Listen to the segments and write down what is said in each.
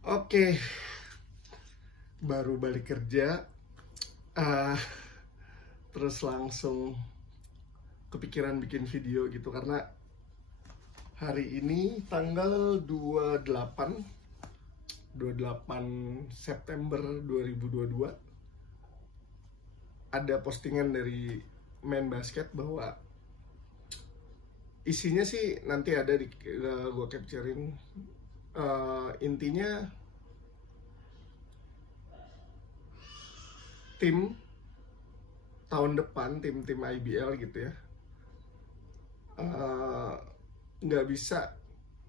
Oke, baru balik kerja, uh, terus langsung kepikiran bikin video gitu karena hari ini tanggal 28 September 2022 ada postingan dari main basket bahwa isinya sih nanti ada di gue capturein. Intinya tim tahun depan, tim-tim IBL gitu ya, nggak bisa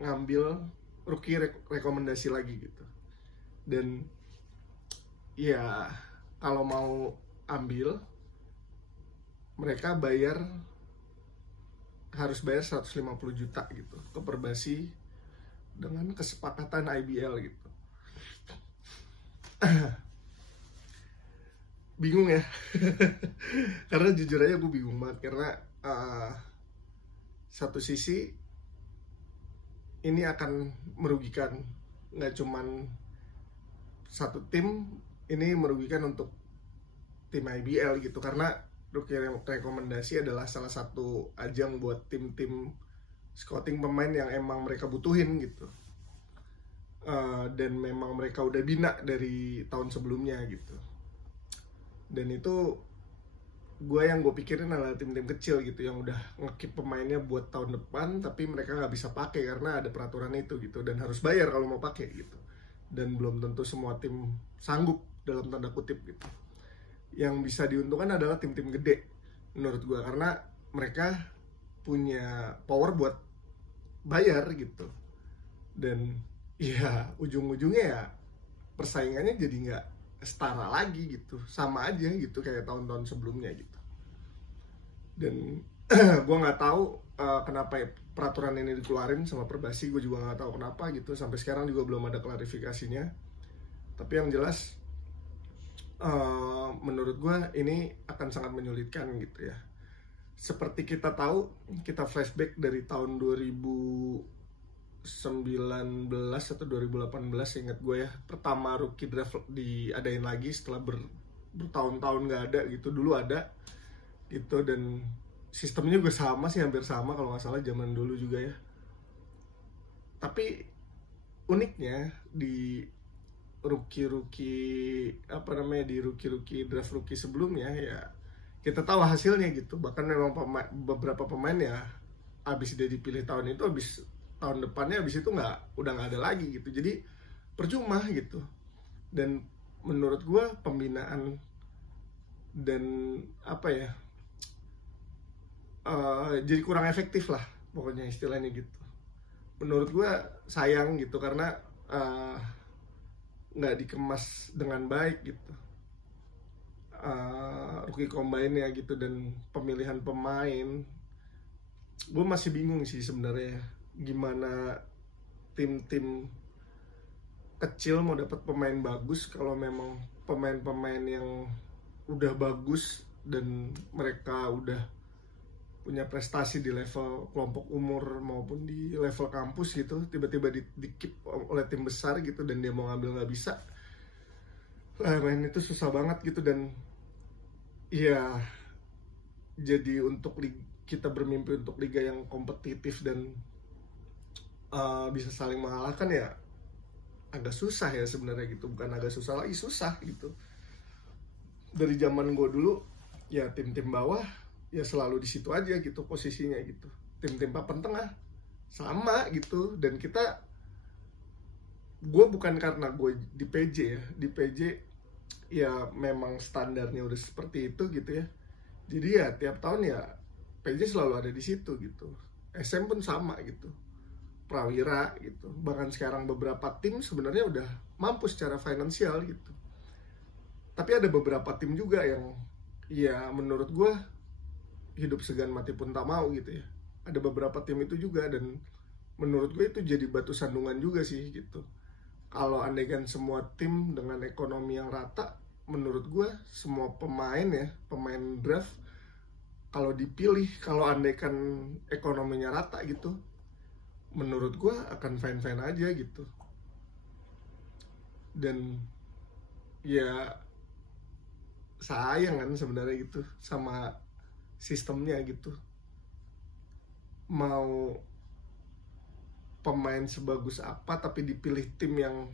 ngambil rookie rekomendasi lagi gitu. Dan ya kalau mau ambil, mereka harus bayar 150 juta gitu ke Perbasi dengan kesepakatan IBL gitu. Bingung ya. Karena jujur aja gue bingung banget karena satu sisi ini akan merugikan nggak cuman satu tim, ini merugikan untuk tim IBL gitu, karena rookie rekomendasi adalah salah satu ajang buat tim-tim scouting pemain yang emang mereka butuhin gitu. Dan memang mereka udah bina dari tahun sebelumnya gitu. Dan itu yang gue pikirin adalah tim-tim kecil gitu yang udah ngekip pemainnya buat tahun depan, tapi mereka nggak bisa pakai karena ada peraturan itu gitu, dan harus bayar kalau mau pakai gitu. Dan belum tentu semua tim sanggup dalam tanda kutip gitu. Yang bisa diuntungkan adalah tim-tim gede menurut gue, karena mereka punya power buat bayar gitu. Dan ya ujung-ujungnya ya persaingannya jadi nggak setara lagi gitu, sama aja gitu kayak tahun-tahun sebelumnya gitu. Dan gue nggak tahu kenapa ya peraturan ini dikeluarin sama Perbasi, gue juga nggak tahu kenapa gitu, sampai sekarang juga belum ada klarifikasinya. Tapi yang jelas menurut gue ini akan sangat menyulitkan gitu ya. Seperti kita tahu, kita flashback dari tahun 2019 atau 2018, ingat gue ya, pertama rookie draft diadain lagi setelah bertahun-tahun nggak ada gitu. Dulu ada gitu, dan sistemnya juga sama sih, hampir sama kalau nggak salah zaman dulu juga ya. Tapi uniknya di rookie draft rookie sebelumnya ya kita tahu hasilnya gitu. Bahkan memang beberapa pemain ya abis dia dipilih tahun itu, abis tahun depannya abis itu udah nggak ada lagi gitu. Jadi percuma gitu. Dan menurut gue pembinaan dan jadi kurang efektif lah pokoknya istilahnya gitu. Menurut gue sayang gitu karena nggak dikemas dengan baik gitu rookie combine ya gitu. Dan pemilihan pemain, gue masih bingung sih sebenarnya gimana tim-tim kecil mau dapat pemain bagus kalau memang pemain-pemain yang udah bagus dan mereka udah punya prestasi di level kelompok umur maupun di level kampus gitu, tiba-tiba di-keep oleh tim besar gitu, dan dia mau ngambil nggak bisa. Main itu susah banget gitu. Dan ya jadi untuk kita bermimpi untuk liga yang kompetitif dan bisa saling mengalahkan ya agak susah ya sebenarnya gitu. Bukan agak susah lagi, susah gitu. Dari zaman gue dulu ya tim-tim bawah ya selalu di situ aja gitu posisinya gitu. Tim-tim papan tengah sama gitu. Dan gue bukan karena gue di PJ ya, di PJ ya memang standarnya udah seperti itu gitu ya. Jadi ya tiap tahun ya PJ selalu ada di situ gitu. SM pun sama gitu, Prawira gitu. Bahkan sekarang beberapa tim sebenarnya udah mampu secara finansial gitu. Tapi ada beberapa tim juga yang ya menurut gue hidup segan mati pun tak mau gitu ya. Ada beberapa tim itu juga, dan menurut gue itu jadi batu sandungan juga sih gitu. Kalau andaikan semua tim dengan ekonomi yang rata, menurut gue semua pemain ya, pemain draft kalau dipilih, kalau andaikan ekonominya rata gitu, menurut gue akan fine-fine aja gitu. Dan ya sayang kan sebenarnya gitu sama sistemnya gitu. Mau pemain sebagus apa tapi dipilih tim yang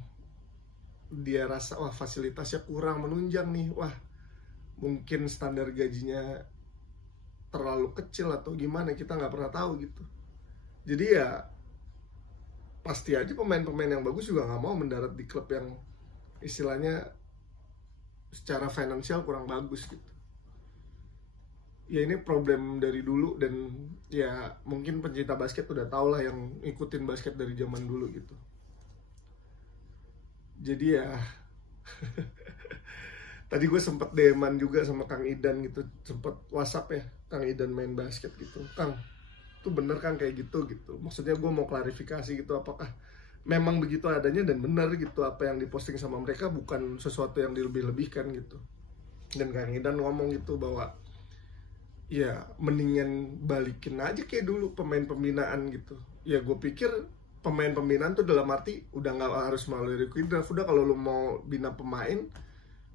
dia rasa wah fasilitasnya kurang menunjang nih, wah mungkin standar gajinya terlalu kecil atau gimana, kita nggak pernah tahu gitu. Jadi ya pasti aja pemain-pemain yang bagus juga nggak mau mendarat di klub yang istilahnya secara finansial kurang bagus gitu. Ya ini problem dari dulu, dan ya mungkin pencinta basket udah tau lah yang ikutin basket dari zaman dulu gitu. Jadi ya tadi gue sempet DM-an juga sama Kang Idan gitu, sempet WhatsApp ya, Kang Idan main basket gitu, Kang itu bener kan kayak gitu. Maksudnya gue mau klarifikasi gitu, apakah memang begitu adanya dan benar gitu apa yang diposting sama mereka, bukan sesuatu yang dilebih-lebihkan gitu. Dan Kang Idan ngomong gitu bahwa ya mendingan balikin aja kayak dulu pemain pembinaan gitu. Ya gue pikir pemain pembinaan tuh dalam arti udah nggak harus melalui rookie draft, udah kalau lu mau bina pemain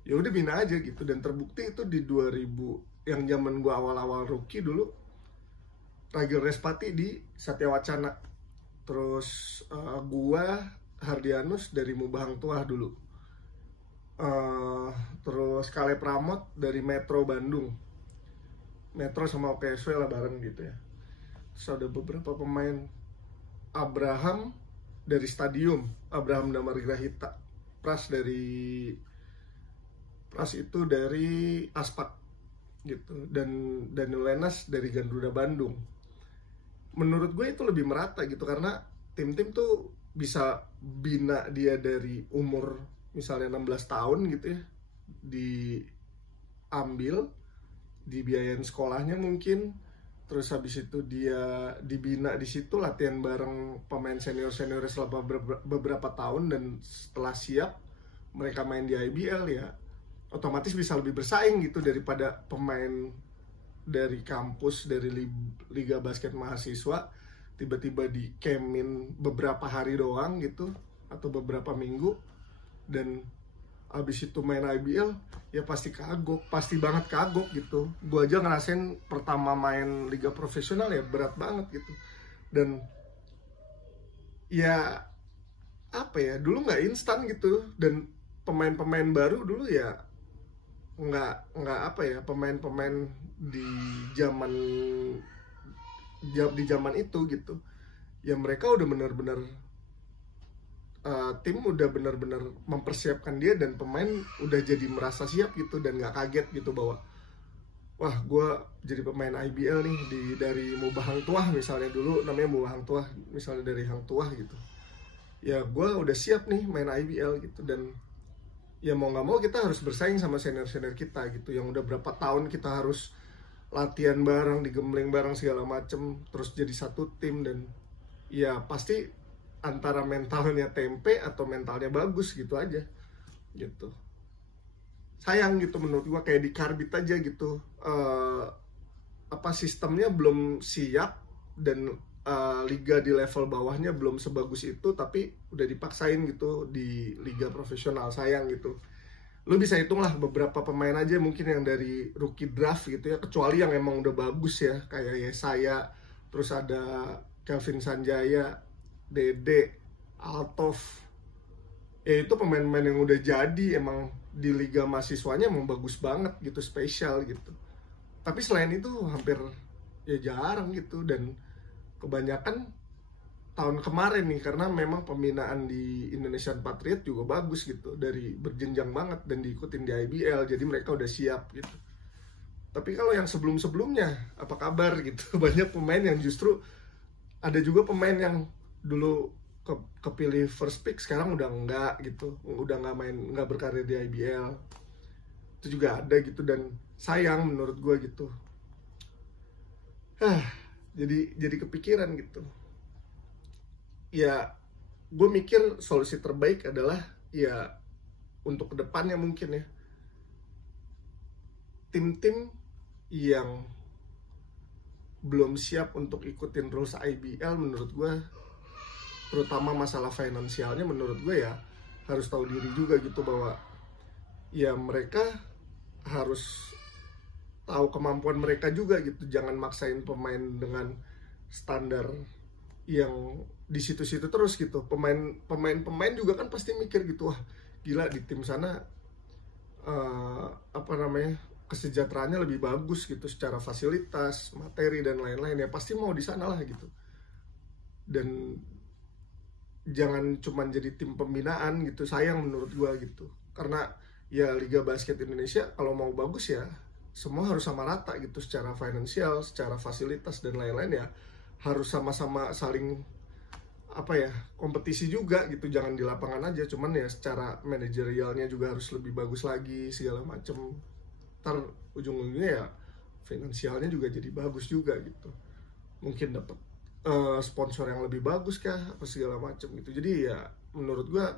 ya udah bina aja gitu. Dan terbukti itu di 2000 yang zaman gue awal-awal rookie dulu, Ragil Respati di Satya Wacana, terus gua Hardianus dari Mubahang Tuah dulu, terus Kale Pramod dari Metro Bandung, Metro sama OKSW lah bareng gitu ya. Terus ada beberapa pemain, Abraham dari Stadium, Abraham Damar Grahita, Pras itu dari Aspak gitu, dan Daniel Lenas dari Garuda Bandung. Menurut gue itu lebih merata gitu, karena tim-tim tuh bisa bina dia dari umur misalnya 16 tahun gitu ya, diambil, dibiayain sekolahnya mungkin, terus habis itu dia dibina di situ, latihan bareng pemain senior selama beberapa tahun, dan setelah siap mereka main di IBL ya otomatis bisa lebih bersaing gitu daripada pemain dari kampus, dari liga basket mahasiswa tiba-tiba dikemin beberapa hari doang gitu atau beberapa minggu, dan abis itu main IBL ya pasti kagok, pasti banget kagok gitu. Gue aja ngerasain pertama main liga profesional ya berat banget gitu. Dan ya apa ya, dulu nggak instan gitu, dan pemain-pemain baru dulu ya nggak apa ya, pemain-pemain di zaman itu gitu ya mereka udah benar-benar tim udah benar-benar mempersiapkan dia, dan pemain udah jadi merasa siap gitu, dan nggak kaget gitu bahwa wah gue jadi pemain IBL nih dari Mubahang Tuah misalnya, dulu namanya Mubahang Tuah, misalnya dari Hang Tuah gitu ya, gue udah siap nih main IBL gitu. Dan ya mau nggak mau kita harus bersaing sama senior-senior kita gitu, yang udah berapa tahun kita harus latihan bareng, digembleng bareng segala macem, terus jadi satu tim. Dan ya pasti antara mentalnya tempe atau mentalnya bagus gitu aja gitu. Sayang gitu menurut gua, kayak di Karbit aja gitu, sistemnya belum siap, dan liga di level bawahnya belum sebagus itu, tapi udah dipaksain gitu di liga profesional. Sayang gitu. Lu bisa hitung lah beberapa pemain aja mungkin yang dari rookie draft gitu ya, kecuali yang emang udah bagus ya, kayak Yesaya, terus ada Kelvin Sanjaya, Dede, Altov, ya itu pemain-pemain yang udah jadi emang di liga mahasiswanya emang bagus banget gitu, spesial gitu. Tapi selain itu hampir ya jarang gitu, dan kebanyakan tahun kemarin nih, karena memang pembinaan di Indonesian Patriot juga bagus gitu, dari berjenjang banget dan diikutin di IBL, jadi mereka udah siap gitu. Tapi kalau yang sebelum-sebelumnya apa kabar gitu? Banyak pemain yang justru, ada juga pemain yang dulu kepilih first pick sekarang udah enggak gitu, udah nggak main, nggak berkarir di IBL, itu juga ada gitu, dan sayang menurut gue gitu. Jadi kepikiran gitu. Ya gue mikir solusi terbaik adalah ya untuk kedepannya mungkin ya, tim-tim yang belum siap untuk ikutin rules IBL menurut gue, terutama masalah finansialnya, menurut gue ya harus tahu diri juga gitu bahwa ya mereka harus tahu kemampuan mereka juga gitu, jangan maksain pemain dengan standar yang di situ-situ terus gitu. Pemain juga kan pasti mikir gitu, wah gila di tim sana kesejahteraannya lebih bagus gitu secara fasilitas, materi dan lain-lain, ya pasti mau di sana lah gitu. Dan jangan cuman jadi tim pembinaan gitu, sayang menurut gua gitu. Karena ya Liga Basket Indonesia kalau mau bagus ya semua harus sama rata gitu, secara finansial, secara fasilitas dan lain-lain, ya harus sama-sama saling kompetisi juga gitu, jangan di lapangan aja, cuman ya secara manajerialnya juga harus lebih bagus lagi segala macem. Ntar ujung-ujungnya ya finansialnya juga jadi bagus juga gitu, mungkin dapat sponsor yang lebih bagus kah apa segala macem gitu. Jadi ya menurut gua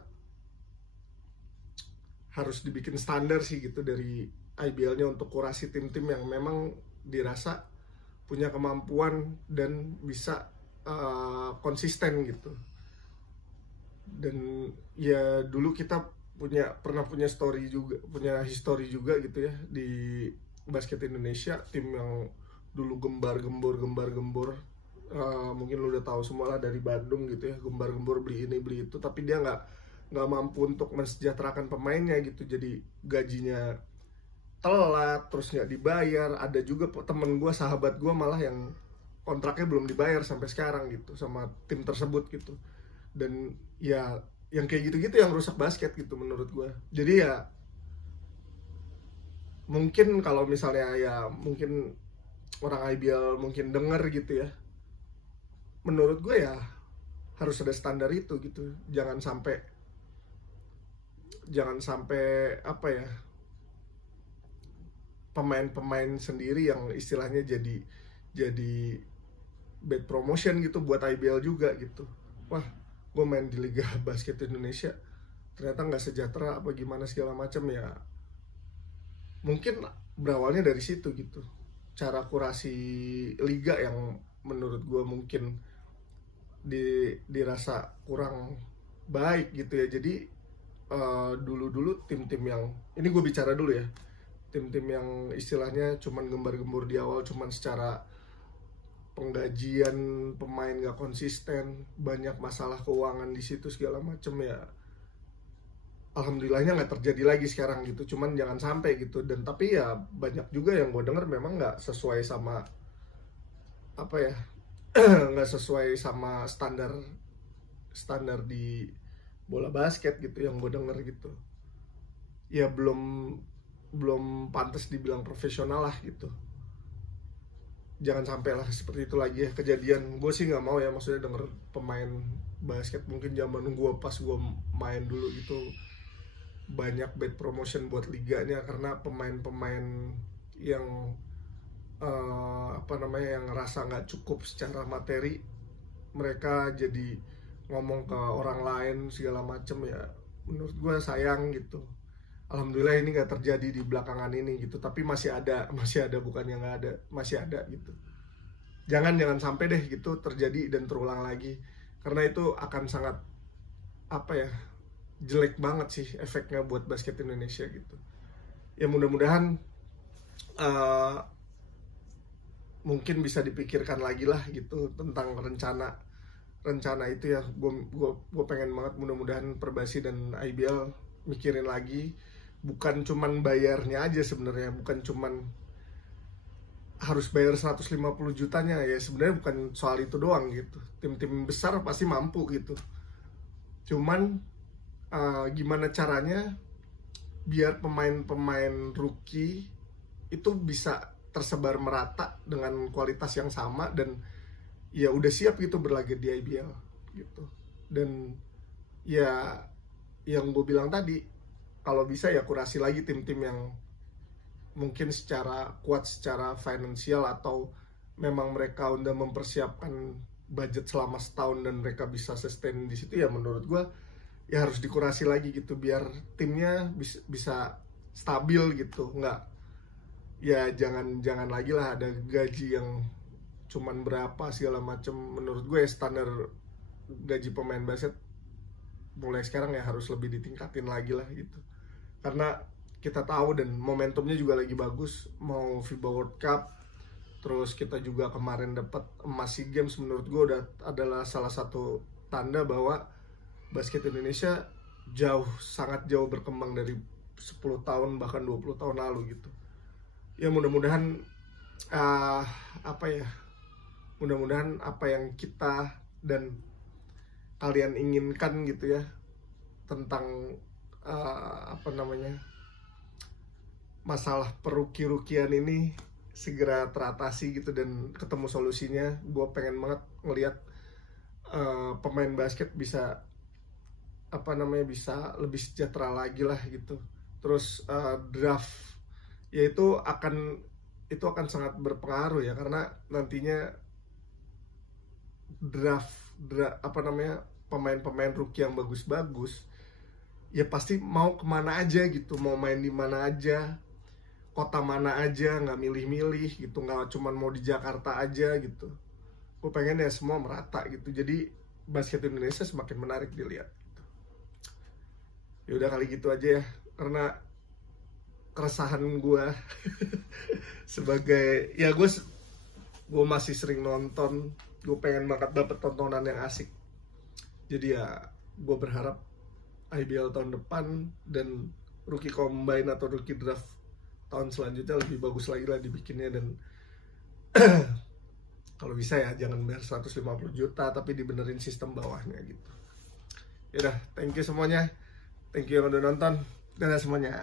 harus dibikin standar sih gitu dari IBL-nya untuk kurasi tim-tim yang memang dirasa punya kemampuan dan bisa konsisten gitu. Dan ya dulu kita pernah punya history juga gitu ya di basket Indonesia, tim yang dulu gembar-gembor mungkin lu udah tahu semua lah, dari Bandung gitu ya, gembar-gembor beli ini beli itu, tapi dia nggak mampu untuk mensejahterakan pemainnya gitu. Jadi gajinya telat, terus nggak dibayar. Ada juga temen gue, sahabat gue malah yang kontraknya belum dibayar sampai sekarang gitu sama tim tersebut gitu. Dan ya yang kayak gitu-gitu yang rusak basket gitu menurut gue. Jadi ya mungkin kalau misalnya ya mungkin orang IBL mungkin denger gitu ya, menurut gue ya harus ada standar itu gitu. Jangan sampai pemain-pemain sendiri yang istilahnya jadi bad promotion gitu buat IBL juga gitu. Wah, gue main di Liga Basket Indonesia ternyata nggak sejahtera apa gimana segala macam, ya mungkin berawalnya dari situ gitu. Cara kurasi liga yang menurut gue mungkin dirasa kurang baik gitu ya. Jadi dulu tim-tim yang ini gue bicara dulu ya, tim-tim yang istilahnya cuman gembar-gembor di awal, cuman secara penggajian pemain gak konsisten, banyak masalah keuangan di situ segala macem, ya alhamdulillahnya nggak terjadi lagi sekarang gitu. Cuman jangan sampai gitu. Dan tapi ya banyak juga yang gue denger memang nggak sesuai sama nggak sesuai sama standar di bola basket gitu yang gue denger gitu. Ya belum pantas dibilang profesional lah gitu. Jangan sampai lah seperti itu lagi ya kejadian. Gue sih nggak mau ya, maksudnya denger pemain basket mungkin zaman gue pas gue main dulu gitu banyak bad promotion buat liganya karena pemain-pemain yang yang ngerasa nggak cukup secara materi, mereka jadi ngomong ke orang lain segala macem. Ya menurut gue sayang gitu. Alhamdulillah ini nggak terjadi di belakangan ini gitu, tapi masih ada bukannya nggak ada, masih ada gitu. Jangan sampai deh gitu terjadi dan terulang lagi, karena itu akan sangat jelek banget sih efeknya buat basket Indonesia gitu. Ya mudah-mudahan mungkin bisa dipikirkan lagi lah gitu tentang rencana itu ya. Gue pengen banget mudah-mudahan Perbasi dan IBL mikirin lagi, bukan cuman bayarnya aja sebenarnya, bukan cuman harus bayar 150 jutanya ya, sebenarnya bukan soal itu doang gitu. Tim-tim besar pasti mampu gitu, cuman gimana caranya biar pemain-pemain rookie itu bisa tersebar merata dengan kualitas yang sama dan ya udah siap gitu berlaga di IBL gitu. Dan ya yang gue bilang tadi, kalau bisa ya kurasi lagi tim-tim yang mungkin secara kuat secara finansial, atau memang mereka udah mempersiapkan budget selama setahun dan mereka bisa sustain di situ, ya menurut gue ya harus dikurasi lagi gitu biar timnya bisa stabil gitu. Nggak, ya jangan lagi lah ada gaji yang cuman berapa segala macem. Menurut gue ya standar gaji pemain basket mulai sekarang ya harus lebih ditingkatin lagi lah gitu, karena kita tahu dan momentumnya juga lagi bagus, mau FIBA World Cup, terus kita juga kemarin dapat emas SEA Games. Menurut gue adalah salah satu tanda bahwa basket Indonesia sangat jauh berkembang dari 10 tahun bahkan 20 tahun lalu gitu. Ya mudah-mudahan mudah-mudahan apa yang kita dan kalian inginkan gitu ya tentang masalah peruki-rukian ini segera teratasi gitu dan ketemu solusinya. Gue pengen banget ngelihat pemain basket bisa bisa lebih sejahtera lagi lah gitu. Terus draft ya itu akan sangat berpengaruh ya, karena nantinya pemain-pemain rookie yang bagus-bagus ya pasti mau kemana aja gitu, mau main di mana aja, kota mana aja, nggak milih-milih gitu, nggak cuman mau di Jakarta aja gitu. Gue pengen ya semua merata gitu, jadi basket Indonesia semakin menarik dilihat gitu. Ya udah kali gitu aja ya, karena keresahan gue sebagai ya gue masih sering nonton, gue pengen banget dapet tontonan yang asik. Jadi ya gue berharap IBL tahun depan dan rookie combine atau rookie draft tahun selanjutnya lebih bagus lagi lah dibikinnya, dan kalau bisa ya jangan bayar 150 juta tapi dibenerin sistem bawahnya gitu. Yaudah, thank you semuanya, thank you yang udah nonton, dadah semuanya.